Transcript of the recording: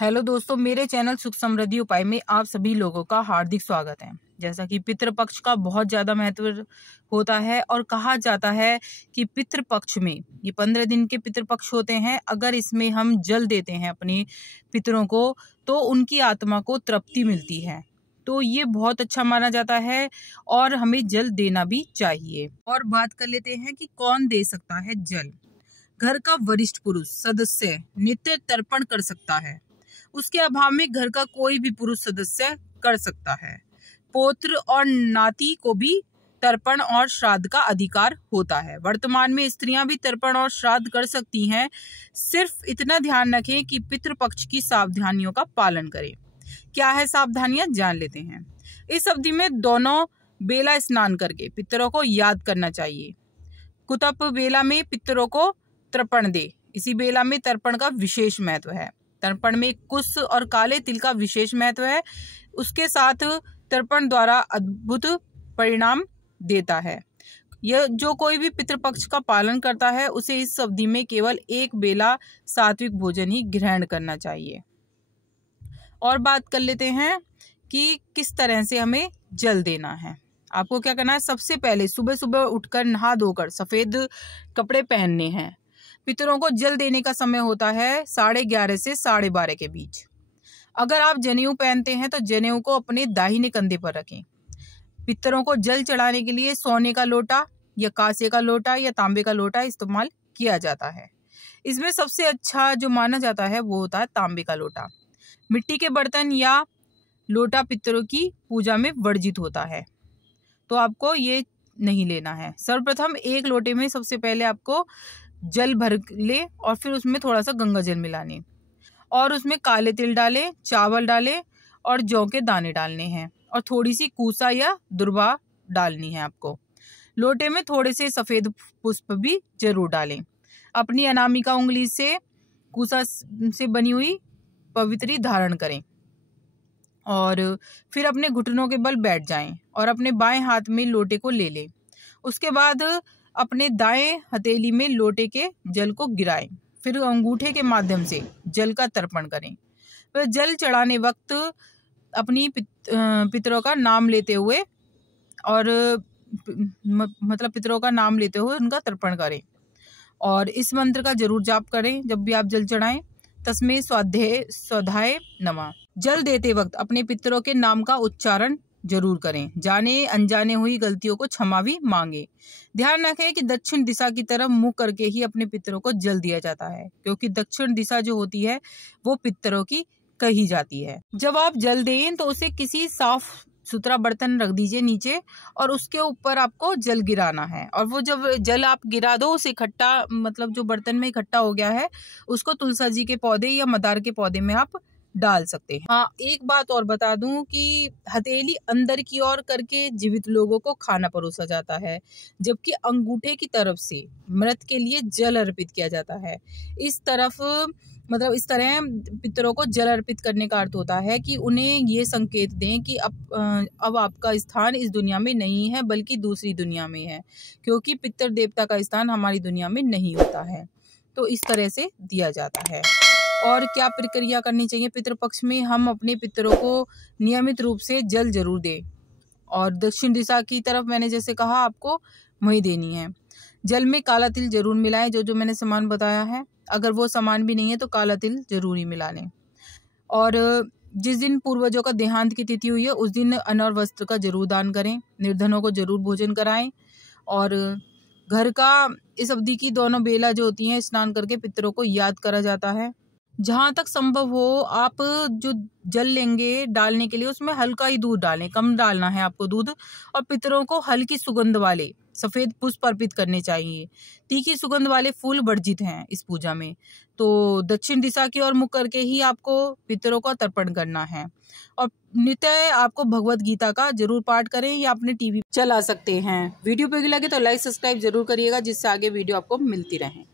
Hello दोस्तों, मेरे channel सुख समृद्धि उपाय में आप सभी लोगों का हार्दिक स्वागत है। जैसा कि पितृपक्ष का बहुत ज्यादा महत्व होता है और कहा जाता है कि पितृपक्ष में ये 15 दिन के पितृपक्ष होते हैं। अगर इसमें हम जल देते हैं अपने पितरों को तो उनकी आत्मा को तृप्ति मिलती है। तो ये बहुत अच्छा माना जाता है और हमें जल देना भी चाहिए। और बात कर लेते हैं कि कौन दे सकता है जल। घर का वरिष्ठ पुरुष सदस्य नित्य तर्पण कर सकता है। उसके अभाव में घर का कोई भी पुरुष सदस्य कर सकता है। पौत्र और नाती को भी तर्पण और श्राद्ध का अधिकार होता है। वर्तमान में स्त्रियां भी तर्पण और श्राद्ध कर सकती हैं। सिर्फ इतना ध्यान रखें कि पितृपक्ष की सावधानियों का पालन करें। क्या है सावधानियां, जान लेते हैं। इस अवधि में दोनों बेला स्नान करके पितरों को याद करना चाहिए। कुतप बेला में पितरों को तर्पण दे। इसी बेला में तर्पण का विशेष महत्व है। तर्पण में कुश और काले तिल का विशेष महत्व है। उसके साथ तर्पण द्वारा अद्भुत परिणाम देता है। यह जो कोई भी पितृपक्ष का पालन करता है उसे इस अवधि में केवल एक बेला सात्विक भोजन ही ग्रहण करना चाहिए। और बात कर लेते हैं कि किस तरह से हमें जल देना है। आपको क्या करना है, सबसे पहले सुबह सुबह उठकर नहा धोकर सफेद कपड़े पहनने हैं। पितरों को जल देने का समय होता है 11:30 से 12:30 के बीच। अगर आप जनेऊ पहनते हैं तो जनेऊ को अपने दाहिने कंधे पर रखें। पितरों को जल चढ़ाने के लिए सोने का लोटा या कांसे का लोटा या तांबे का लोटा इस्तेमाल किया जाता है। इसमें सबसे अच्छा जो माना जाता है वो होता है तांबे का लोटा। मिट्टी के बर्तन या लोटा पितरों की पूजा में वर्जित होता है, तो आपको ये नहीं लेना है। सर्वप्रथम एक लोटे में सबसे पहले आपको जल भर ले और फिर उसमें थोड़ा सा गंगा जल मिलाने और उसमें काले तिल डाले, चावल डाले और जौ के दाने डालने हैं और थोड़ी सी कूसा या दुर्वा डालनी है आपको। लोटे में थोड़े से सफेद पुष्प भी जरूर डालें। अपनी अनामिका उंगली से कूसा से बनी हुई पवित्री धारण करें और फिर अपने घुटनों के बल बैठ जाएं और अपने बाएं हाथ में लोटे को ले लें। उसके बाद अपने दाएं हथेली में लोटे के जल को गिराएं। फिर अंगूठे के माध्यम से जल का तर्पण करें। फिर जल चढ़ाने वक्त अपनी पितरों का नाम लेते हुए और मतलब पितरों का नाम लेते हुए उनका तर्पण करें और इस मंत्र का जरूर जाप करें जब भी आप जल चढ़ाएं। तस्मै स्वधाय नमः। जल देते वक्त अपने पितरों के नाम का उच्चारण जरूर करें। जाने अनजाने हुई गलतियों को क्षमा भी मांगे। ध्यान रखें कि दक्षिण दिशा की तरफ मुंह करके ही अपने पितरों को जल दिया जाता है, क्योंकि दक्षिण दिशा जो होती है वो पितरों की कही जाती है। जब आप जल दें तो उसे किसी साफ सुथरा बर्तन रख दीजिए नीचे और उसके ऊपर आपको जल गिराना है। और वो जब जल आप गिरा दो उसे इकट्ठा मतलब जो बर्तन में इकट्ठा हो गया है उसको तुलसा जी के पौधे या मदार के पौधे में आप डाल सकते हैं। हाँ, एक बात और बता दूं कि हथेली अंदर की ओर करके जीवित लोगों को खाना परोसा जाता है, जबकि अंगूठे की तरफ से मृत के लिए जल अर्पित किया जाता है। इस तरह पितरों को जल अर्पित करने का अर्थ होता है कि उन्हें ये संकेत दें कि अब आपका स्थान इस दुनिया में नहीं है बल्कि दूसरी दुनिया में है, क्योंकि पितर देवता का स्थान हमारी दुनिया में नहीं होता है। तो इस तरह से दिया जाता है। और क्या प्रक्रिया करनी चाहिए पितृपक्ष में, हम अपने पितरों को नियमित रूप से जल जरूर दें और दक्षिण दिशा की तरफ मैंने जैसे कहा आपको वही देनी है। जल में काला तिल जरूर मिलाएं, जो मैंने सामान बताया है। अगर वो सामान भी नहीं है तो काला तिल जरूर ही मिला लें। और जिस दिन पूर्वजों का देहांत की तिथि हुई है उस दिन अन्न और वस्त्र का जरूर दान करें। निर्धनों को जरूर भोजन कराएं और घर का इस अवधि की दोनों बेला जो होती हैं स्नान करके पितरों को याद करा जाता है। जहाँ तक संभव हो आप जो जल लेंगे डालने के लिए उसमें हल्का ही दूध डालें, कम डालना है आपको दूध। और पितरों को हल्की सुगंध वाले सफेद पुष्प अर्पित करने चाहिए। तीखी सुगंध वाले फूल वर्जित हैं इस पूजा में। तो दक्षिण दिशा की ओर मुख करके ही आपको पितरों का तर्पण करना है। और नित्य आपको भगवत गीता का जरूर पाठ करें या अपने टीवी चला सकते हैं। वीडियो पे लगे तो लाइक सब्सक्राइब जरूर करिएगा, जिससे आगे वीडियो आपको मिलती रहे।